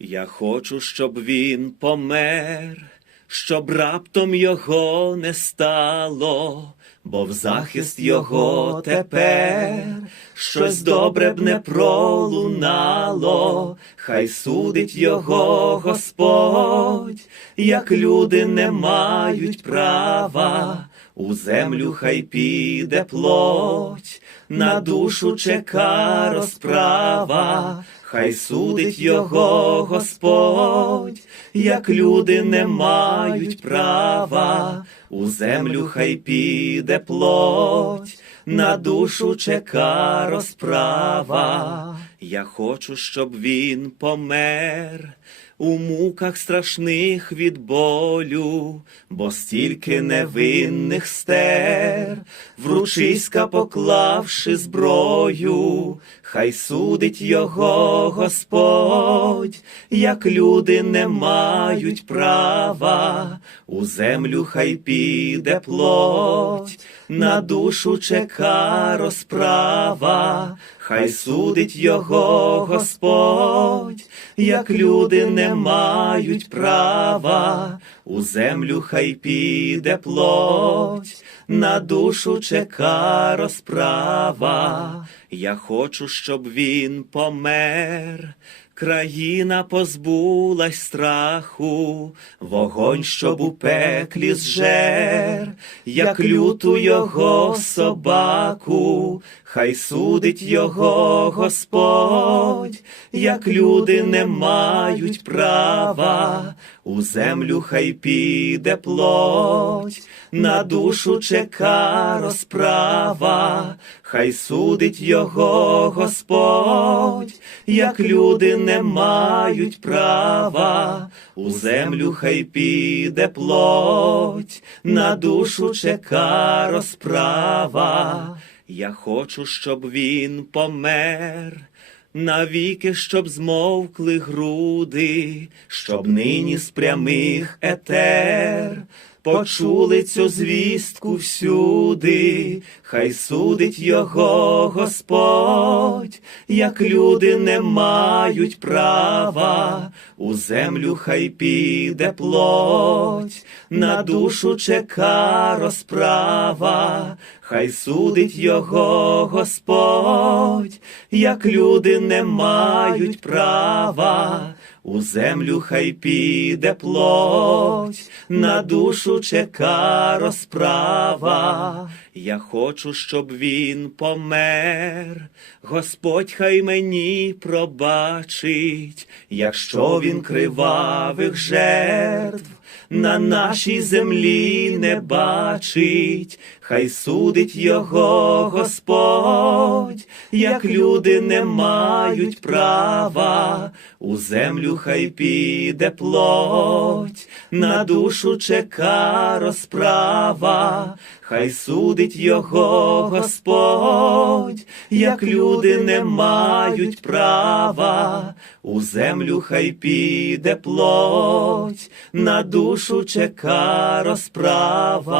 Я хочу, щоб він помер, щоб раптом його не стало, бо в захист його тепер щось добре б не пролунало, хай судить його Господь, як люди не мають права, у землю хай піде плоть, на душу чека розправа. Хай судить його Господь, як люди не мають права, у землю хай піде плоть, на душу чека розправа. Я хочу, щоб він помер у муках страшних від болю, бо стільки невинних стер, вручиська поклавши зброю, хай судить його Господь, як люди не мають права, у землю хай піде плоть, на душу чека розправа, хай судить його Господь, як люди не мають права, у землю хай піде плоть, на душу чека розправа. Я хочу, щоб він помер. Країна позбулась страху, вогонь, щоб у пеклі зжер, як люту його собаку, хай судить його Господь, як люди не мають права, у землю хай піде плоть, на душу чека розправа, хай судить його Господь, як люди не мають права, у землю хай піде плоть, на душу чека розправа. Я хочу, щоб він помер. Навіки, щоб змовкли груди, щоб нині з прямих етер почули цю звістку всюди, хай судить його Господь, як люди не мають права, у землю хай піде плоть, на душу чека розправа, хай судить його Господь, як люди не мають права. У землю хай піде плоть, на душу чека розправа. Я хочу, щоб він помер. Господь хай мені пробачить, якщо він кривавих жертв на нашій землі не бачить, хай судить його Господь, як люди не мають права, у землю хай піде плоть, на душу чека розправа, хай судить його Господь, як люди не мають права, у землю хай піде плоть, на душу чека розправа.